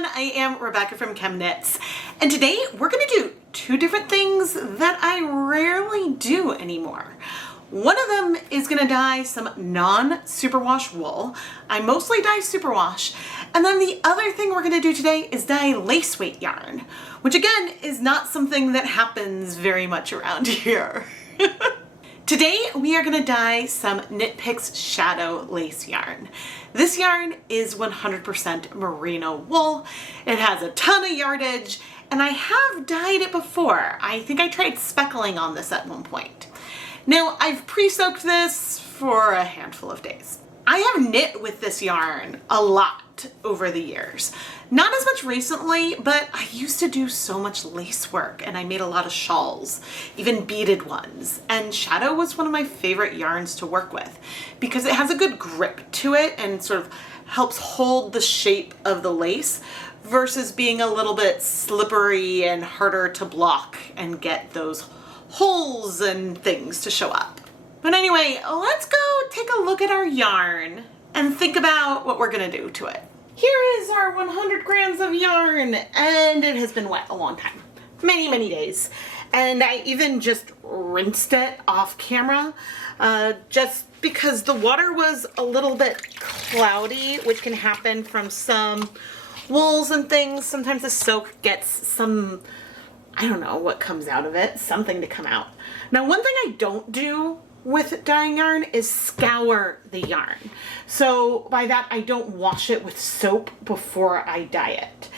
everyone, I am Rebecca from ChemKnits, and today we're going to do two different things that I rarely do anymore. One of them is going to dye some non-superwash wool. I mostly dye superwash. And then the other thing we're going to do today is dye lace weight yarn, which again is not something that happens very much around here. Today we are going to dye some Knit Picks Shadow lace yarn. This yarn is 100% merino wool. It has a ton of yardage, and I have dyed it before. I think I tried speckling on this at one point. Now, I've pre-soaked this for a handful of days. I have knit with this yarn a lot over the years. Not as much recently, but I used to do so much lace work and I made a lot of shawls, even beaded ones. And Shadow was one of my favorite yarns to work with because it has a good grip to it and sort of helps hold the shape of the lace versus being a little bit slippery and harder to block and get those holes and things to show up. But anyway, let's go take a look at our yarn and think about what we're gonna do to it. Here is our 100 grams of yarn, and it has been wet a long time, many days. And I even just rinsed it off camera, just because the water was a little bit cloudy, which can happen from some wools and things. Sometimes the soak gets some, I don't know what comes out of it, something to come out. Now, one thing I don't do with dyeing yarn is scour the yarn. So by that, I don't wash it with soap before I dye it.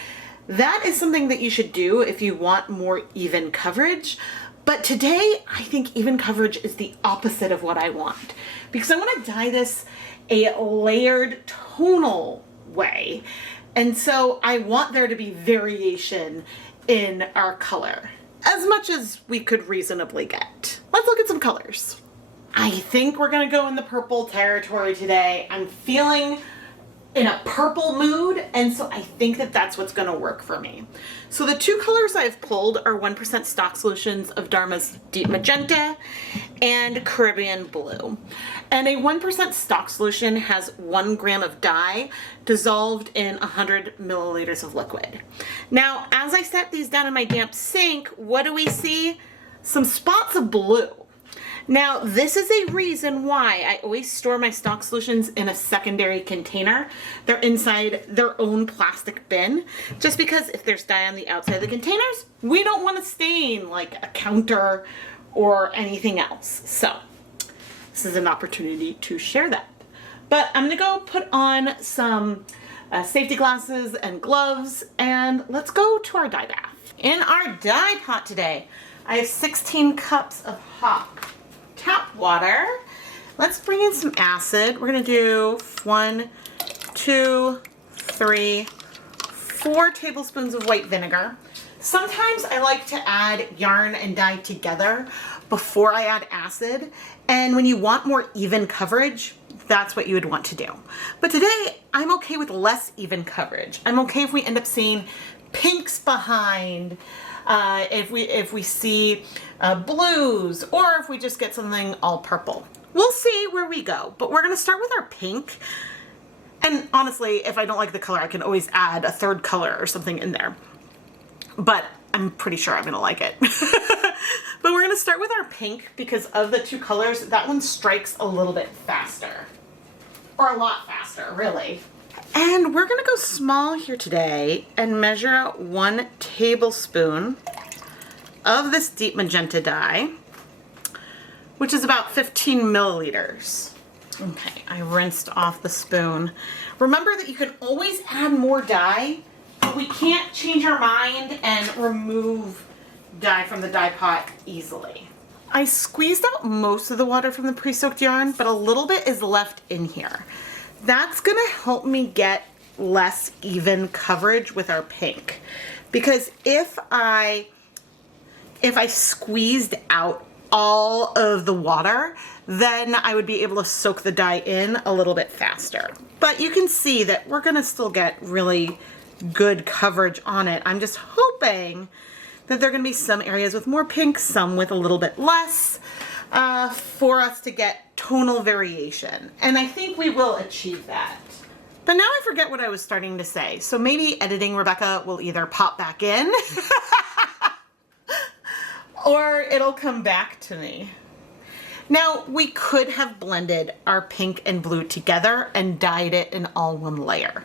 That is something that you should do if you want more even coverage. But today, I think even coverage is the opposite of what I want, because I want to dye this a layered tonal way. And so I want there to be variation in our color, as much as we could reasonably get. Let's look at some colors. I think we're gonna go in the purple territory today. I'm feeling in a purple mood, and so I think that that's what's gonna work for me. So the two colors I've pulled are 1% stock solutions of Dharma's Deep Magenta and Caribbean Blue. And a 1% stock solution has 1 gram of dye dissolved in 100 milliliters of liquid. Now, as I set these down in my damp sink, what do we see? Some spots of blue. Now, this is a reason why I always store my stock solutions in a secondary container. They're inside their own plastic bin, just because if there's dye on the outside of the containers, we don't want to stain like a counter or anything else. So this is an opportunity to share that. But I'm gonna go put on some safety glasses and gloves, and let's go to our dye bath. In our dye pot today, I have 16 cups of hot tap water. Let's bring in some acid. We're gonna do 1, 2, 3, 4 tablespoons of white vinegar. Sometimes I like to add yarn and dye together before I add acid. And when you want more even coverage, that's what you would want to do. But today, I'm okay with less even coverage. I'm okay if we end up seeing pinks behind, if we see blues, or if we just get something all purple. We'll see where we go, but we're gonna start with our pink. And honestly, if I don't like the color, I can always add a third color or something in there. But I'm pretty sure I'm gonna like it. But we're gonna start with our pink because of the two colors, that one strikes a little bit faster. Or a lot faster, really. And we're gonna go small here today and measure out 1 tablespoon of this deep magenta dye, which is about 15 milliliters. Okay, I rinsed off the spoon. Remember that you can always add more dye, but we can't change our mind and remove dye from the dye pot easily. I squeezed out most of the water from the pre-soaked yarn, but a little bit is left in here. That's gonna help me get less even coverage with our pink. Because if I squeezed out all of the water, then I would be able to soak the dye in a little bit faster. But you can see that we're gonna still get really good coverage on it. I'm just hoping that there are gonna be some areas with more pink, some with a little bit less, for us to get tonal variation. And I think we will achieve that. But now I forget what I was starting to say. So maybe editing Rebecca will either pop back in or it'll come back to me. Now, we could have blended our pink and blue together and dyed it in all one layer.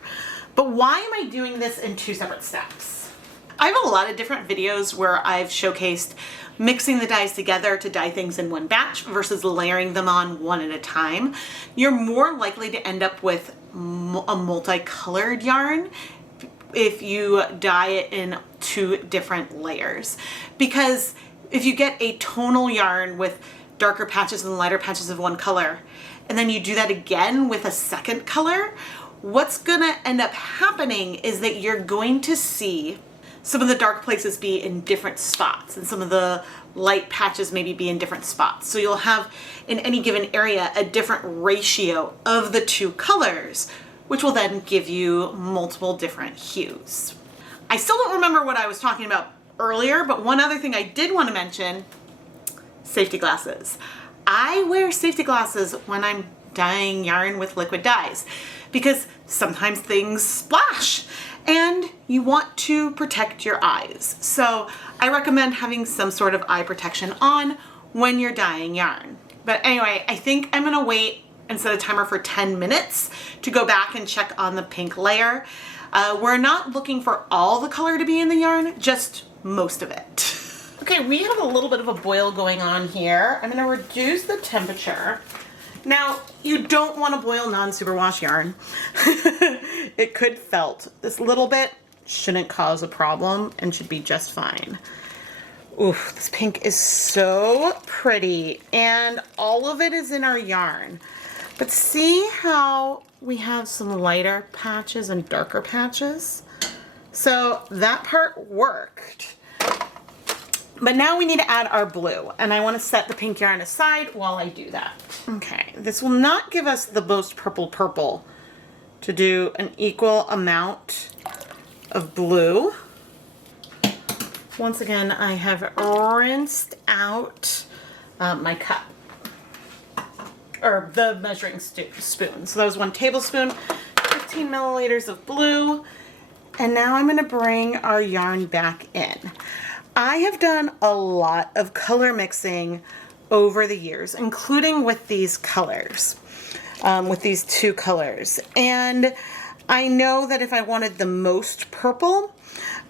But why am I doing this in two separate steps? I have a lot of different videos where I've showcased mixing the dyes together to dye things in one batch versus layering them on one at a time. You're more likely to end up with a multicolored yarn if you dye it in two different layers. Because if you get a tonal yarn with darker patches and lighter patches of one color, and then you do that again with a second color, what's gonna end up happening is that you're going to see some of the dark places be in different spots and some of the light patches maybe be in different spots. So you'll have in any given area a different ratio of the two colors, which will then give you multiple different hues. I still don't remember what I was talking about earlier, but one other thing I did want to mention, safety glasses. I wear safety glasses when I'm dyeing yarn with liquid dyes because sometimes things splash and you want to protect your eyes. So I recommend having some sort of eye protection on when you're dyeing yarn. But anyway, I think I'm gonna wait and set a timer for 10 minutes to go back and check on the pink layer. We're not looking for all the color to be in the yarn, just most of it. Okay, we have a little bit of a boil going on here. I'm gonna reduce the temperature. Now, you don't want to boil non-superwash yarn. It could felt. This little bit shouldn't cause a problem and should be just fine. Oof, this pink is so pretty and all of it is in our yarn. But see how we have some lighter patches and darker patches? So that part worked. But now we need to add our blue, and I want to set the pink yarn aside while I do that. Okay, this will not give us the most purple to do an equal amount of blue. Once again, I have rinsed out my cup, or the measuring spoon. So that was 1 tablespoon, 15 milliliters of blue, and now I'm going to bring our yarn back in. I have done a lot of color mixing over the years, including with these colors, with these two colors. And I know that if I wanted the most purple,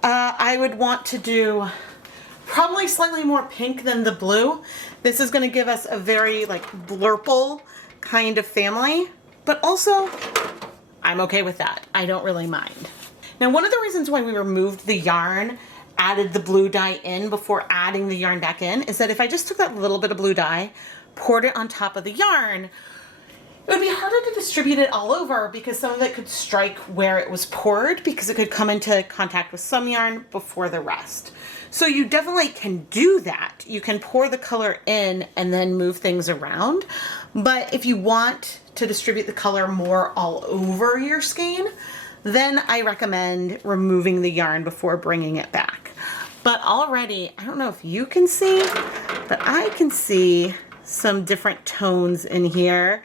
I would want to do probably slightly more pink than the blue. This is going to give us a very like blurple kind of family, but also I'm okay with that. I don't really mind. Now, one of the reasons why we removed the yarn, added the blue dye in before adding the yarn back in, is that if I just took that little bit of blue dye, poured it on top of the yarn, it would be harder to distribute it all over because some of it could strike where it was poured because it could come into contact with some yarn before the rest. So you definitely can do that. You can pour the color in and then move things around. But if you want to distribute the color more all over your skein, then I recommend removing the yarn before bringing it back. But already, I don't know if you can see, but I can see some different tones in here.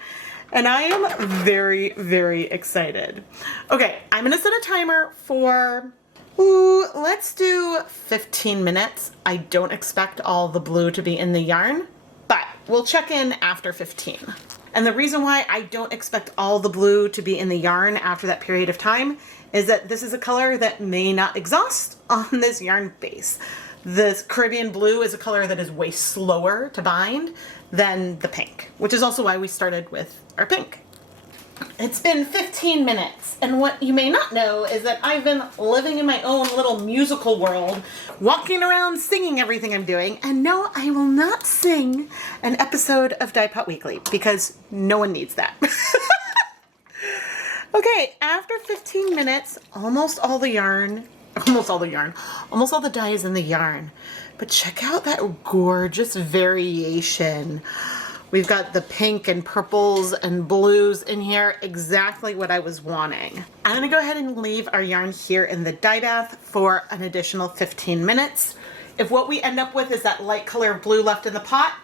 And I am very, very excited. Okay, I'm gonna set a timer for, let's do 15 minutes. I don't expect all the blue to be in the yarn, but we'll check in after 15. And the reason why I don't expect all the blue to be in the yarn after that period of time is that this is a color that may not exhaust on this yarn base. This Caribbean blue is a color that is way slower to bind than the pink, which is also why we started with our pink. It's been 15 minutes, and what you may not know is that I've been living in my own little musical world, walking around singing everything I'm doing, and no, I will not sing an episode of Dyepot Weekly, because no one needs that. Okay, after 15 minutes, almost all the dye is in the yarn. But check out that gorgeous variation. We've got the pink and purples and blues in here, exactly what I was wanting. I'm gonna go ahead and leave our yarn here in the dye bath for an additional 15 minutes. If what we end up with is that light color of blue left in the pot,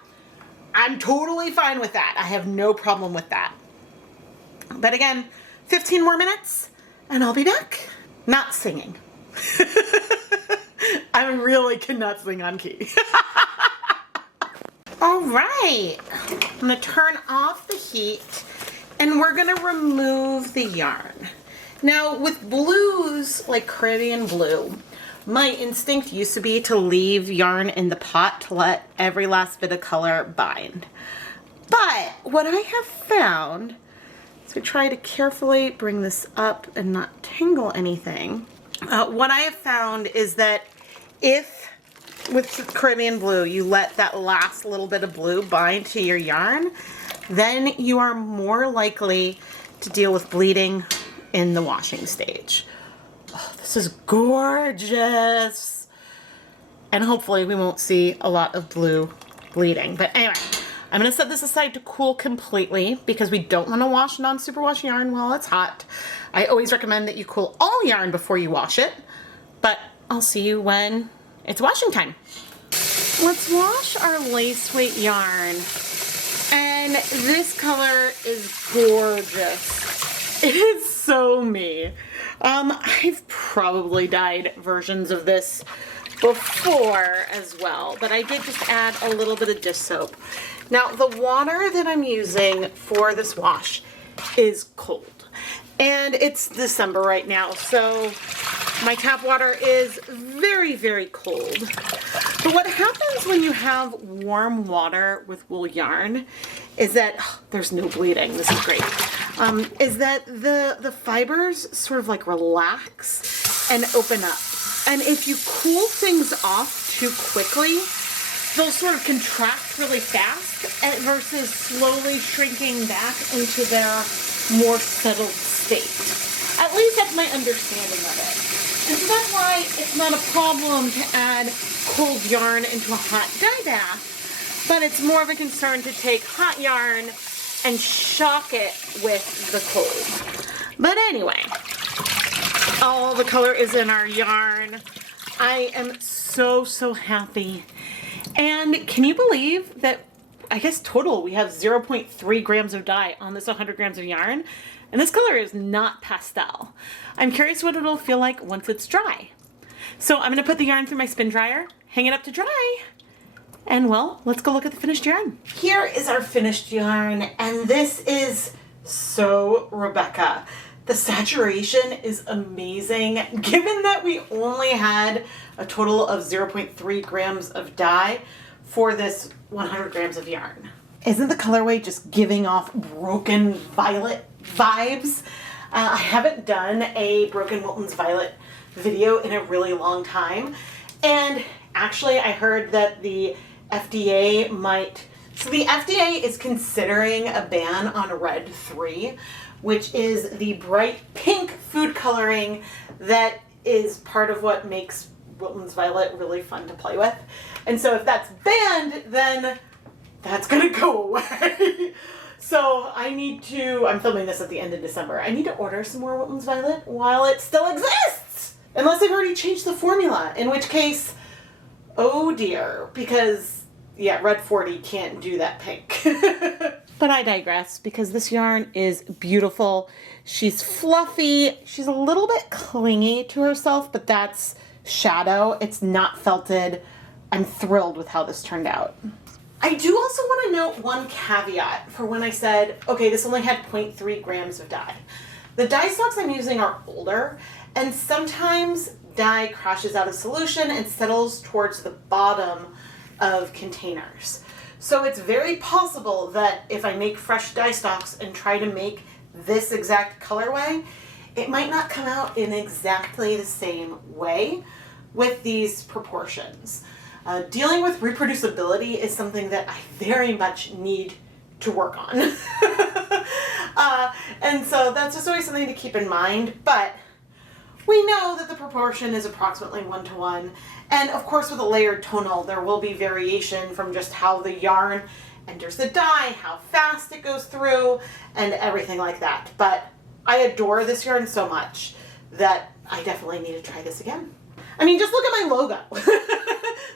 I'm totally fine with that. I have no problem with that. But again, 15 more minutes and I'll be back. Not singing. I really cannot sing on key. All right, I'm gonna turn off the heat and we're gonna remove the yarn. Now with blues, like Caribbean blue, my instinct used to be to leave yarn in the pot to let every last bit of color bind. But what I have found, so try to carefully bring this up and not tangle anything. What I have found is that if with Caribbean blue, you let that last little bit of blue bind to your yarn, then you are more likely to deal with bleeding in the washing stage. Oh, this is gorgeous. And hopefully we won't see a lot of blue bleeding. But anyway, I'm gonna set this aside to cool completely because we don't wanna wash non-superwash yarn while it's hot. I always recommend that you cool all yarn before you wash it, but I'll see you when it's washing time. Let's wash our lace weight yarn. And this color is gorgeous. It is so me. I've probably dyed versions of this before as well, but I did just add a little bit of dish soap. Now the water that I'm using for this wash is cold. And it's December right now, so my tap water is very, very cold. But what happens when you have warm water with wool yarn is that, there's no bleeding, this is great, is that the fibers sort of like relax and open up. And if you cool things off too quickly, they'll sort of contract really fast versus slowly shrinking back into their more settled state. At least that's my understanding of it. And so that's why it's not a problem to add cold yarn into a hot dye bath, but it's more of a concern to take hot yarn and shock it with the cold. But anyway, all the color is in our yarn. I am so, so happy. And can you believe that, I guess total, we have 0.3 grams of dye on this 100 grams of yarn. And this color is not pastel. I'm curious what it'll feel like once it's dry. So I'm gonna put the yarn through my spin dryer, hang it up to dry, and well, let's go look at the finished yarn. Here is our finished yarn, and this is so Rebecca. The saturation is amazing. Given that we only had a total of 0.3 grams of dye for this 100 grams of yarn. Isn't the colorway just giving off broken violet vibes? I haven't done a Broken Wilton's Violet video in a really long time. And actually I heard that the FDA might, so the FDA is considering a ban on Red 3, which is the bright pink food coloring that is part of what makes Wilton's Violet really fun to play with. And so if that's banned, then that's gonna go away. So I need to, I'm filming this at the end of December, I need to order some more Wilton's Violet while it still exists! Unless they've already changed the formula, in which case, oh dear, because yeah, Red 40 can't do that pink. But I digress, because this yarn is beautiful. She's fluffy, she's a little bit clingy to herself, but that's shadow, it's not felted. I'm thrilled with how this turned out. I do also want to note one caveat for when I said, okay, this only had 0.3 grams of dye. The dye stocks I'm using are older, and sometimes dye crashes out of solution and settles towards the bottom of containers. So it's very possible that if I make fresh dye stocks and try to make this exact colorway, it might not come out in exactly the same way with these proportions. Dealing with reproducibility is something that I very much need to work on. And so that's just always something to keep in mind, but we know that the proportion is approximately 1:1. And of course with a layered tonal, there will be variation from just how the yarn enters the dye, how fast it goes through, and everything like that. But I adore this yarn so much that I definitely need to try this again. I mean, just look at my logo.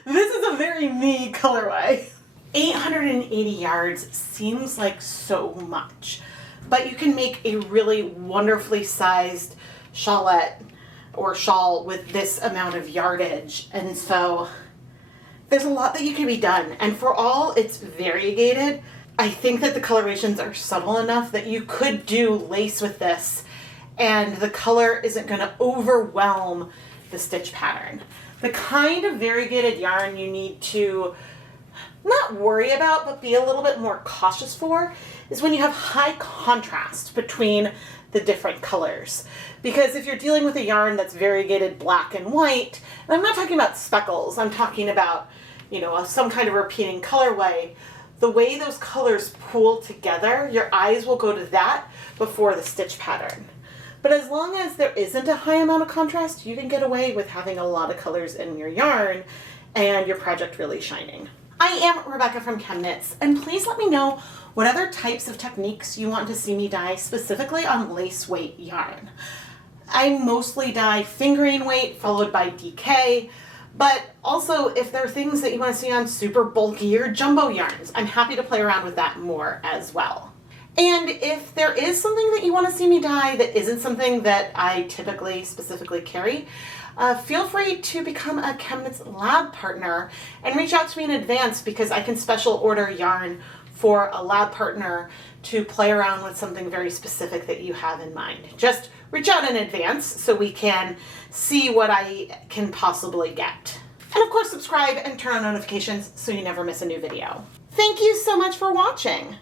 This is a very me colorway. 880 yards seems like so much, but you can make a really wonderfully sized shawlette or shawl with this amount of yardage. And so there's a lot that you can be done. And for all it's variegated, I think that the colorations are subtle enough that you could do lace with this and the color isn't going to overwhelm the stitch pattern. The kind of variegated yarn you need to not worry about, but be a little bit more cautious for is when you have high contrast between the different colors. Because if you're dealing with a yarn that's variegated black and white, and I'm not talking about speckles, I'm talking about, you know, some kind of repeating colorway, the way those colors pool together, your eyes will go to that before the stitch pattern. But as long as there isn't a high amount of contrast, you can get away with having a lot of colors in your yarn and your project really shining. I am Rebecca from ChemKnits, and please let me know what other types of techniques you want to see me dye specifically on lace weight yarn. I mostly dye fingering weight followed by DK, but also if there are things that you want to see on super bulky or jumbo yarns, I'm happy to play around with that more as well. And if there is something that you want to see me dye that isn't something that I typically specifically carry, feel free to become a ChemKnits lab partner and reach out to me in advance because I can special order yarn for a lab partner to play around with something very specific that you have in mind. Just reach out in advance so we can see what I can possibly get. And of course, subscribe and turn on notifications so you never miss a new video. Thank you so much for watching.